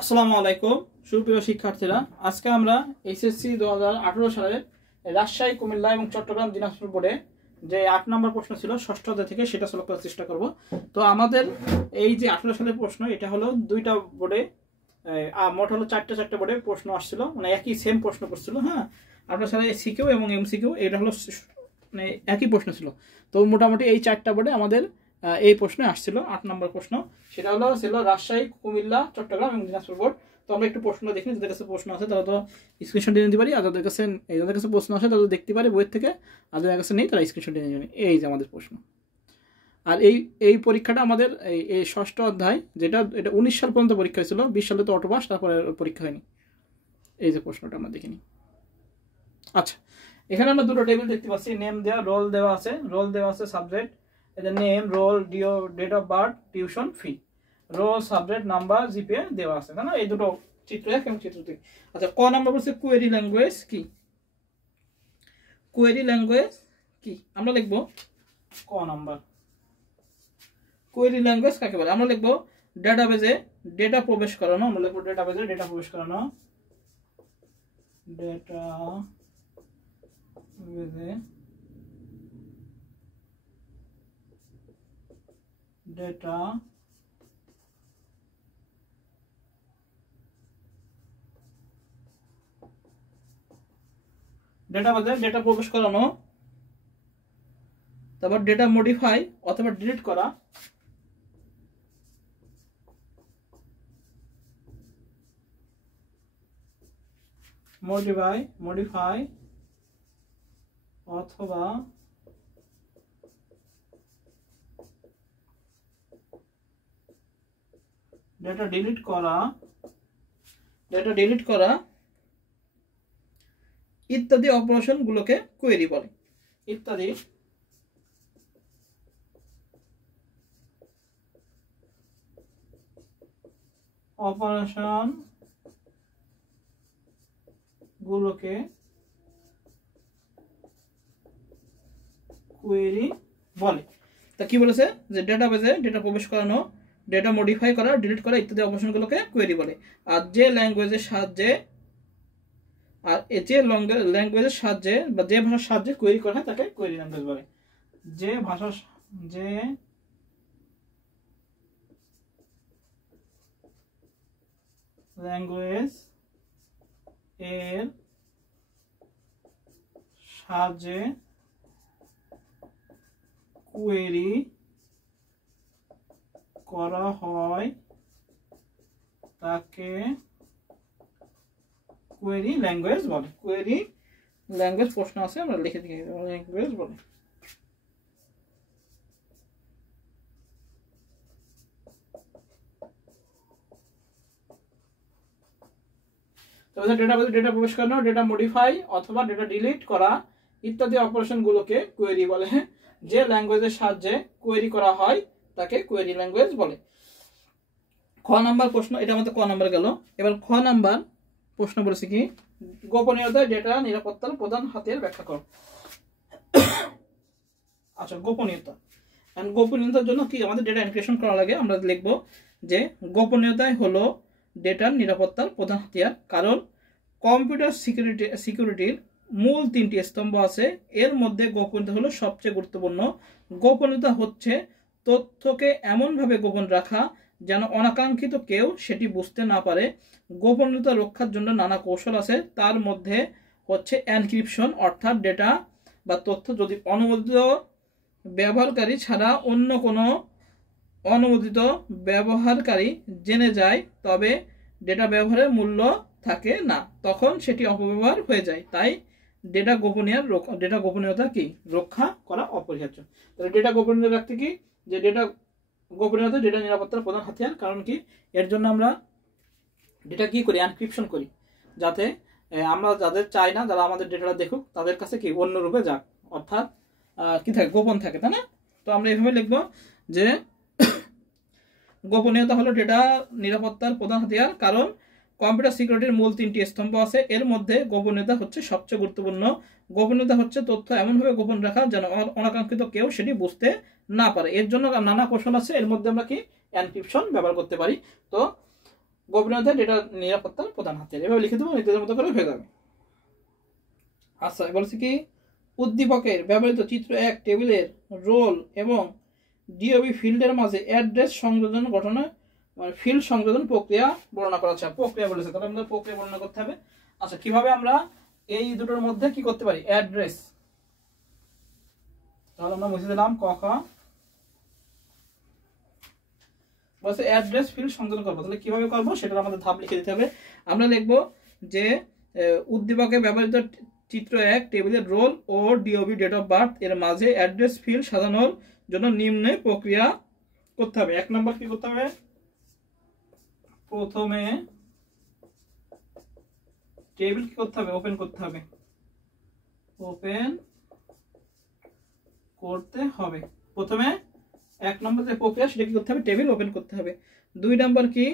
আসসালামু আলাইকুম সুপ্রিয় শিক্ষার্থীরা, আজকে আমরা এইচএসসি 2018 সালের রাজশাহী, কুমিল্লা এবং চট্টগ্রাম দিনাজপুর বোর্ডে যে 8 নম্বর প্রশ্ন ছিল ষষ্ঠ অধ্যায় থেকে সেটা সলভ করার চেষ্টা করব। তো আমাদের এই যে 18 সালের প্রশ্ন, এটা হলো দুইটা বোর্ডে, মোট হলো চারটা বোর্ডে প্রশ্ন আসছিল, মানে একই সেম প্রশ্ন করছিল। হ্যাঁ, 18 সালে সিকিউ এবং এমসিকিউ এটা হলো মানে একই প্রশ্ন ছিল। তো মোটামুটি এই চারটা বোর্ডে আমাদের এই প্রশ্নে আসছিল 8 নম্বর প্রশ্ন, সেটা ছিল রাজশাহী, কুমিল্লা, চট্টগ্রাম এবং দিনাজপুর বোর্ড। তো আমরা একটু প্রশ্ন দেখি, যাদের কাছে প্রশ্ন আছে তারা তো স্ক্রিনশট নিয়ে নিতে পারি, আর যাদের কাছে প্রশ্ন আছে তারা দেখতে পারে বইয়ের থেকে, আর যাদের কাছে নেই তারা স্ক্রিনশট নিয়ে নেবে। এই যে আমাদের প্রশ্ন। আর এই পরীক্ষাটা আমাদের এই ষষ্ঠ অধ্যায়, এটা 19 সাল পর্যন্ত পরীক্ষা হয়েছিল, 20 সালে তো অটোপাস, তারপরে পরীক্ষা হয়নি। এই যে প্রশ্নটা আমরা দেখিনি। আচ্ছা, এখানে আমরা দুটো টেবিল দেখতে পাচ্ছি, নেম দেওয়া, রোল দেওয়া আছে, subject, name, roll, date of birth, tuition fee, roll, subject, number, GPA দেওয়া আছে, তাই না? এই দুটো চিত্র 1 এবং চিত্র 2। আচ্ছা, ক নাম্বার বলছে কোয়েরি ল্যাঙ্গুয়েজ কি? কোয়েরি ল্যাঙ্গুয়েজ কি আমরা লিখব ক নাম্বার। কোয়েরি ল্যাঙ্গুয়েজ কাকে বলে? আমরা লিখব ডেটাবেজে ডেটা প্রবেশ করানো। আমরা লিখব ডেটাবেজে ডেটা প্রবেশ করানো, ডেটাবেজে ডেটা ডেটাবেজে ডেটা প্রবেশ করানো, তারপর ডেটা মডিফাই অথবা ডিলিট করা, মডিফাই অথবা ডেটা ডিলিট করা ইত্যাদি অপারেশন গুলোকে কোয়েরি বলে। ইত্যাদি অপারেশন গুলোকে কোয়েরি বলে। তা কি বলেছে? যে ডেটাবেজে ডেটা প্রবেশ করানো, ডেটা মডিফাই করা, ডিলিট করা ইত্যাদি অপারেশনগুলোকে কোয়েরি বলে। আর যে ল্যাঙ্গুয়েজের সাহায্যে বা যে ভাষার সাহায্যে কোয়েরি করা হয় তাকে কোয়েরি ল্যাঙ্গুয়েজ বলে। যে ল্যাঙ্গুয়েজ এর সাহায্যে কোয়েরি করা হয় তাকে কোয়েরি ল্যাঙ্গুয়েজ বলে। কোয়েরি ল্যাঙ্গুয়েজ প্রশ্ন আছে, আমরা লিখে দিই, ল্যাঙ্গুয়েজ বলে। ডেটাবেজে ডেটা প্রবেশ করানো, ডেটা মডিফাই অথবা ডেটা ডিলিট করা ইত্যাদি অপারেশন গুলোকে কোয়েরি বলে। যে ল্যাঙ্গুয়েজের সাহায্যে কোয়েরি করা হয় তাকে কোয়েরি ল্যাঙ্গুয়েজ বলে। খ নাম্বার প্রশ্ন, এটা আমাদের ক নাম্বার গেল। এবার খ নাম্বার প্রশ্ন বলেছে কি, গোপনীয়তা ডেটা নিরাপত্তার প্রধান হাতিয়ার ব্যাখ্যা করো। আচ্ছা, গোপনীয়তার জন্য কি আমাদের ডেটা এনক্রিপশন করা লাগে? আমরা লিখব যে গোপনীয়তাই হলো ডেটার নিরাপত্তার প্রধান হাতিয়ার, কারণ কম্পিউটার সিকিউরিটির মূল 3টি স্তম্ভ আছে, এর মধ্যে গোপনীয়তা হলো সবচেয়ে গুরুত্বপূর্ণ। গোপনীয়তা হচ্ছে তথ্যকে এমনভাবে গোপন রাখা যেন অনাকাঙ্ক্ষিত কেউ সেটি বুঝতে না পারে। গোপনীয়তা রক্ষার জন্য নানা কৌশল আছে, তার মধ্যে হচ্ছে এনক্রিপশন, অর্থাৎ ডেটা বা তথ্য যদি অনুমোদিত ব্যবহারকারী ছাড়া অন্য কোনো অনুমোদিত ব্যবহারকারী জেনে যায় তবে ডেটা ব্যবহারের মূল্য থাকে না, তখন সেটি অপব্যবহার হয়ে যায়। তাই ডেটা গোপনীয়তা কি রক্ষা করা অপরিহার্য। তাহলে ডেটা গোপনীয়তা রাখতে কি, যে ডেটা গোপনীয়তা ডেটা নিরাপত্তার প্রধান হাতিয়ার, কারণ কি এর জন্য আমরা ডেটা কি করি, এনক্রিপশন করি, যাতে আমরা যাদের চাই না, যারা আমাদের ডেটাটা দেখুক, তাদের কাছে কি অন্য রূপে যাক, অর্থাৎ কি থাকে, গোপন থাকে, তাই না? তো আমরা এইভাবে লিখবো যে গোপনীয়তা হলো ডেটা নিরাপত্তার প্রধান হাতিয়ার, কারণ কম্পিউটার সিকিউরিটির মূল 3টি স্তম্ভ আছে, এর মধ্যে গোপনীয়তা হচ্ছে সবচেয়ে গুরুত্বপূর্ণ। গোপনীয়তা হচ্ছে তথ্য এমনভাবে গোপন রাখা যেন অনাকাঙ্ক্ষিত কেউ সেটি বুঝতে না পারে। এর জন্য নানা কৌশল আছে, এর মধ্যে আমরা কি এনক্রিপশন ব্যবহার করতে পারি। তো গোপনীয়তা ডেটা নিরাপত্তার প্রধান হাতিয়ার। এভাবে লিখে দেবো, নিজেদের মতো করে হয়ে যাবে। আচ্ছা, বলছি কি উদ্দীপকের ব্যবহৃত চিত্র 1 টেবিলের রোল এবং ডিওবি ফিল্ডের মাঝে অ্যাড্রেস সংযোজন ঘটনা মানে ফিল্ড সংযোজন প্রক্রিয়া বর্ণনা করা আছে। প্রক্রিয়া বলেছে, তাহলে আমাদের প্রক্রিয়া বর্ণনা করতে হবে। আচ্ছা, কিভাবে আমরা এই দুটোর মধ্যে কি করতে পারি, অ্যাড্রেস, তাহলে আমরা মুছে দিলাম ক খ। বলছে অ্যাড্রেস ফিল্ড সংযোজন করবো, তাহলে কিভাবে করবো সেটা আমাদের ধাপ লিখে দিতে হবে। আমরা লিখবো যে উদ্দীপকে ব্যবহৃত চিত্র 1 টেবিলের রোল ও ডিওবি ডেট অফ বার্থ এর মাঝে অ্যাড্রেস ফিল্ড সাজানোর জন্য নিম্নে প্রক্রিয়া করতে হবে। 1 নম্বর কি করতে হবে, প্রথমে টেবিল কি করতে হবে, ওপেন করতে হবে, ওপেন করতে হবে। প্রথমে 1 নম্বর যে প্রক্রিয়া সেটা কি করতে হবে, টেবিল ওপেন করতে হবে। 2 নম্বর কি,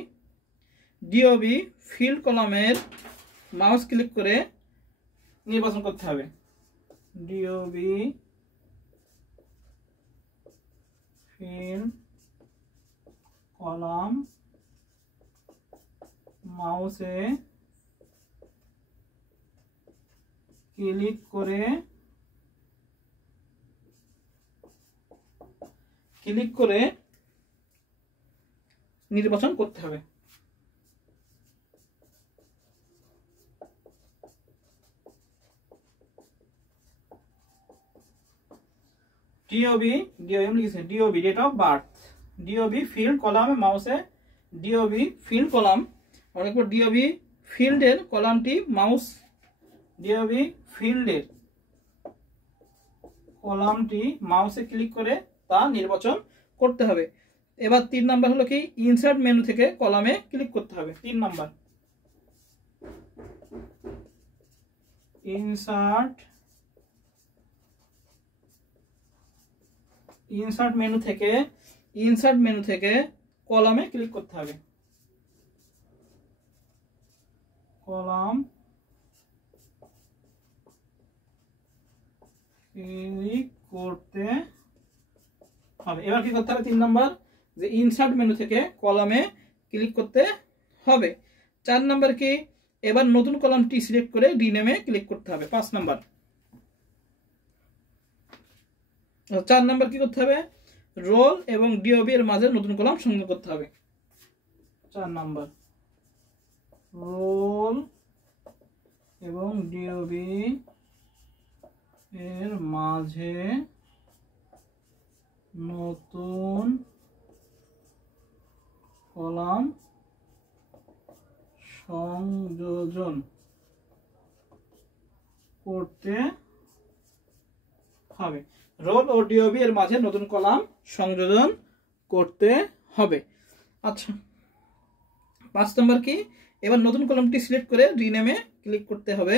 ডিওবি ফিল্ড কলামের মাউস ক্লিক করে নির্বাচন করতে হবে। ডিওবি ফিল্ড কলাম মাউসে ক্লিক করে নির্বাচন করতে হবে। ডিওবি লিখেছে DOB date of birth, DOB field কলামে মাউসে ডিওবি ফিল্ড কলাম অনেকবার ডিওবি ফিল্ডের কলামটি মাউস ডিওবি ফিল্ডের কলামটি মাউসে ক্লিক করে তা নির্বাচন করতে হবে। এবার 3 নাম্বার হলো কি, ইনসার্ট মেনু থেকে কলামে ক্লিক করতে হবে। 3 নাম্বার ইনসার্ট মেনু থেকে কলামে ক্লিক করতে হবে। কলাম ক্লিক করতে হবে। এবার কি করতে হবে, 3 নাম্বার যে ইনসার্ট মেনু থেকে কলামে ক্লিক করতে হবে। 4 নাম্বার কি, এবার নতুন কলামটি সিলেক্ট করে রিনেমে ক্লিক করতে হবে। 5 নাম্বার 4 নাম্বার কি করতে হবে, রোল এবং ডিওবি এর মাঝে নতুন কলাম সংযোগ করতে হবে। 4 নাম্বার রোল এবং ডিওবি এর মাঝে নতুন কলাম সংযোজন করতে হবে। রোল ও ডিওবি এর মাঝে নতুন কলাম সংযোজন করতে হবে। আচ্ছা, 5 নম্বর কি, এবার নতুন কলামটি সিলেক্ট করে রিনেমে ক্লিক করতে হবে।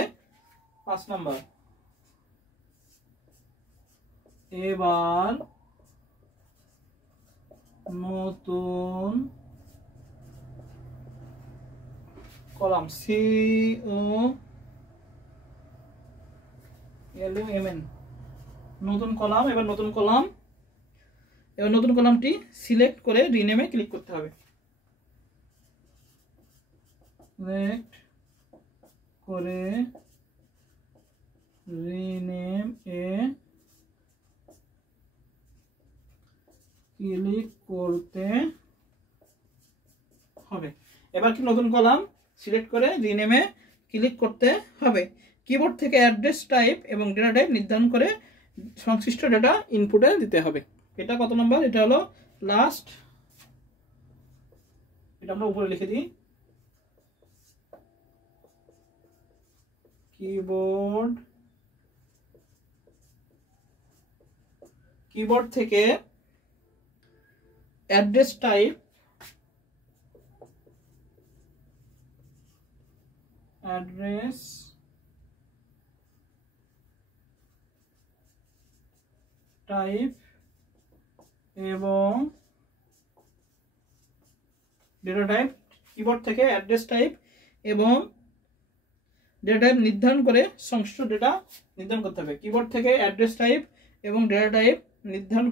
5 নম্বর এবার নতুন কলাম COLUMN নতুন কলাম, এবার নতুন কলামটি সিলেক্ট করে রিনেমে ক্লিক করতে হবে। সিলেক্ট করে রিনেম এ ক্লিক করতে হবে। এবার কি নতুন কলাম সিলেক্ট করে রিনেমে ক্লিক করতে হবে। কিবোর্ড থেকে অ্যাড্রেস টাইপ এবং ডেটা টাইপ নির্ধারণ করে সংশ্লিষ্ট ডেটা ইনপুটে দিতে হবে। এটা কত নম্বর, এটা হলো লাস্ট, এটা আমরা উপরে লিখে দিই। কিবোর্ড থেকে অ্যাড্রেস টাইপ এবং ডেটা টাইপ, কিবোর্ড থেকে অ্যাড্রেস টাইপ এবং ডেটা টাইপ নির্ধারণ করে সংশ্লিষ্ট ডেটা নির্ধারণ করতে হবে। কিবোর্ড থেকে অ্যাড্রেস টাইপ এবং ডেটা টাইপ নির্ধারণ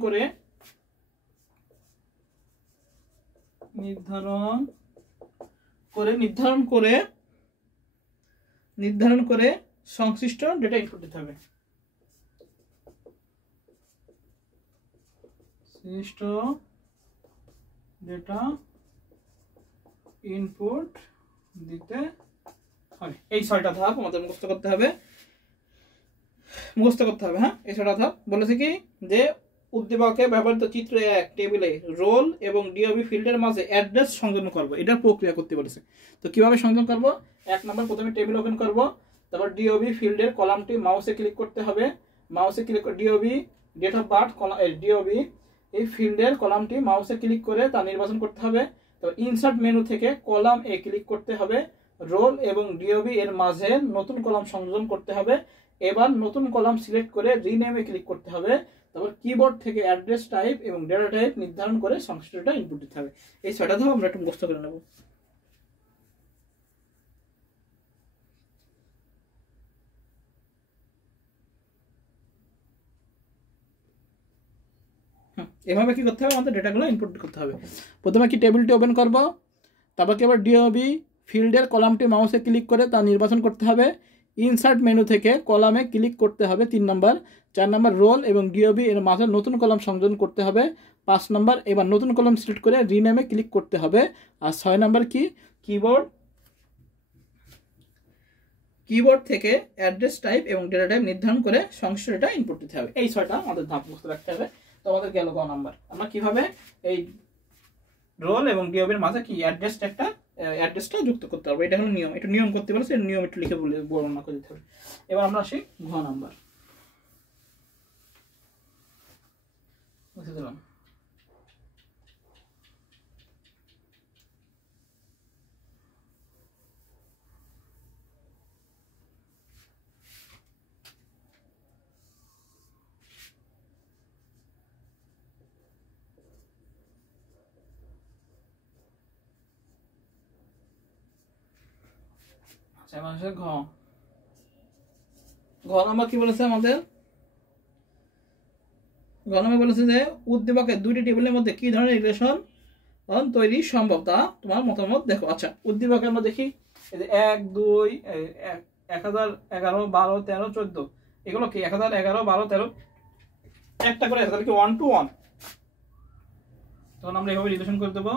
নির্ধারণ করে সংশ্লিষ্ট ডেটা ইনপুট দিতে হবে। সংশ্লিষ্ট ডেটা ইনপুট দিতে হবে। এই 6টা ধাপ আমাদের মুখস্থ করতে হবে। হ্যাঁ, এই 6টা ধাপ বলেছে কি যে উদ্দীপকে ব্যবহৃত চিত্র 1 টেবিলে রোল এবং ডিওবি ফিল্ডের মাঝে অ্যাড্রেস সংযোজন করব। এটার প্রক্রিয়া করতে বলেছে। তো কিভাবে সংযোজন করব? 1 নম্বর, প্রথমে টেবিল ওপেন করব, তারপর ডিওবি ফিল্ডের কলামটি মাউসে ক্লিক করতে হবে। মাউসে ক্লিক করে DOB date of birth DOB এই ফিল্ডের কলামটি মাউসে ক্লিক করে তা নির্বাচন করতে হবে। তো ইনসার্ট মেনু থেকে কলাম এ ক্লিক করতে হবে। রোল এবং ডিওবি এর মাঝে নতুন কলাম সংযোজন করতে হবে। এবার নতুন কলাম সিলেক্ট করে রিনেমে ক্লিক করতে হবে। তারপর কিবোর্ড থেকে অ্যাড্রেস টাইপ এবং ডেটা টাইপ নির্ধারণ করে সংশ্লিষ্ট ডেটা ইনপুট দিতে হবে। এই 6টা ধাপ আমরা একটু মুখস্থ করে নেব। এভাবে কি করতে হবে? আমাদের ডেটাগুলো ইনপুট করতে হবে। প্রথমে কি টেবিলটি ওপেন করব, তারপর কি আবার ডিওবি ফিল্ডের কলামটি মাউসে ক্লিক করে তা নির্বাচন করতে হবে। ইনসার্ট মেনু থেকে কলামে ক্লিক করতে হবে 3 নম্বর। 4 নম্বর, রোল এবং ডিওবি এর মাঝে নতুন কলাম সংযোজন করতে হবে 5 নম্বর। এবার নতুন কলাম সিলেক্ট করে রিনেমে ক্লিক করতে হবে। আর 6 নম্বর কি কিবোর্ড থেকে অ্যাড্রেস টাইপ এবং ডেটা টাইপ নির্ধারণ করে সংশ্লিষ্ট ডেটা ইনপুট দিতে হবে। এই 6টা আমাদের ধাপ মুখস্থ রাখতে হবে। তো আমাদের গেল গ নাম্বার। আমরা কিভাবে এই রোল এবং ডিওবির মাঝে কি অ্যাড্রেসটা যুক্ত করতে হবে, এটা হলো নিয়ম। একটু নিয়ম করতে বলেছে, নিয়ম একটু লিখে বর্ণনা করে দিতে হবে। এবার আমরা আসি ঘ নাম্বার। বুঝতে দিলাম। ঘ নাম্বার কি বলেছে আমাদের? ঘ নাম্বার বলেছে যে উদ্দীপকের 2টি টেবিলের মধ্যে কি ধরনের রিলেশন তৈরি সম্ভব তা তোমার মতামত দেখো। আচ্ছা, উদ্দীপকে আমরা দেখি এই যে 1 2 1011 12 13 14 এগুলো কি 1011 12 13 একটা করে আছে, তাহলে কি 1 to 1। তখন আমরা এভাবে রিলেশন করে দেবো।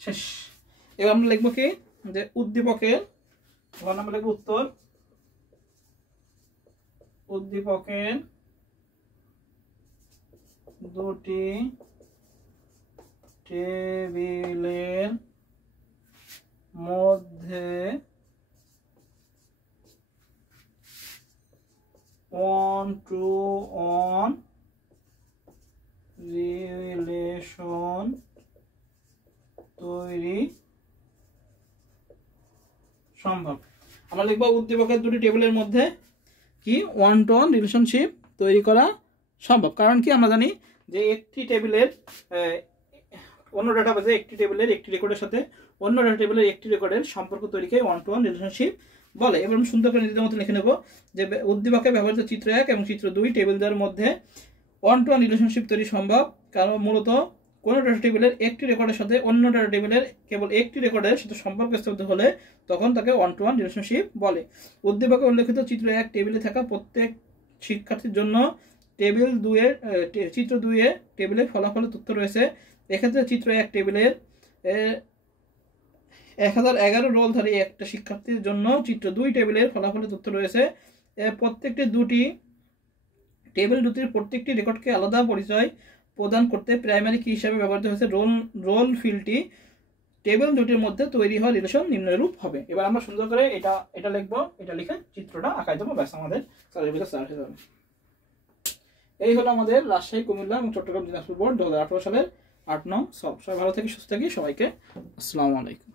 শেষ। এবার আমরা লিখবো কি যে উদ্দীপকের আমরা লিখবো উত্তর, উদ্দীপকের 2টি টেবিলের মধ্যে 1 to 1 রিলেশন তৈরি সম্ভব। আমরা লিখব উদ্দীপকের 2টি টেবিলের মধ্যে কি 1 to 1 রিলেশনশিপ তৈরি করা সম্ভব। কারণ কি আমরা জানি যে একটি টেবিলের অন্য ডাটাবেজে একটি টেবিলের একটি রেকর্ডের সাথে অন্য ডাটা টেবিলের একটি রেকর্ডের সম্পর্ক তৈরিকে 1 to 1 রিলেশনশিপ বলে। এবার আমি সুন্দর করে নিজেদের মতো লিখে নেব যে উদ্দীপকে ব্যবহৃত চিত্র 1 এবং চিত্র 2 টেবিলদের মধ্যে 1 to 1 রিলেশনশিপ তৈরি সম্ভব। কারণ মূলত কোনো ডাটা টেবিলের একটি রেকর্ডের সাথে অন্য ডাটা টেবিলের কেবল একটি রেকর্ডের সাথে সম্পর্ক স্থাপিত হলে তখন তাকে 1 to 1 রিলেশনশিপ বলে। উদ্দীপকে উল্লেখিত চিত্র 1 টেবিলে থাকা প্রত্যেক শিক্ষার্থীর জন্য চিত্র 2 এর টেবিলে ফলাফলের তথ্য রয়েছে। এক্ষেত্রে চিত্র 1 টেবিলের 1011 রোলধারী একটা শিক্ষার্থীর জন্য চিত্র 2 টেবিলের ফলাফলের তথ্য রয়েছে। টেবিল দুটির প্রত্যেকটি রেকর্ডকে আলাদা পরিচয় প্রদান করতে প্রাইমারি কি হিসাবে ব্যবহৃত হয়েছে রোল ফিল্ডটি টেবিল দুটির মধ্যে তৈরি হওয়া রিলেশন নিম্নরূপ হবে। এবার আমরা সুন্দর করে এটা লিখবো, এটা লিখে চিত্রটা আঁকাই দেবো, ব্যাস আমাদের এই হলো আমাদের রাজশাহী, কুমিল্লা এবং চট্টগ্রাম দিনাজপুর বোর্ড 2018 সালের 8 নং সব। সবাই ভালো থেকে সুস্থ থাকি। সবাইকে আসসালামু আলাইকুম।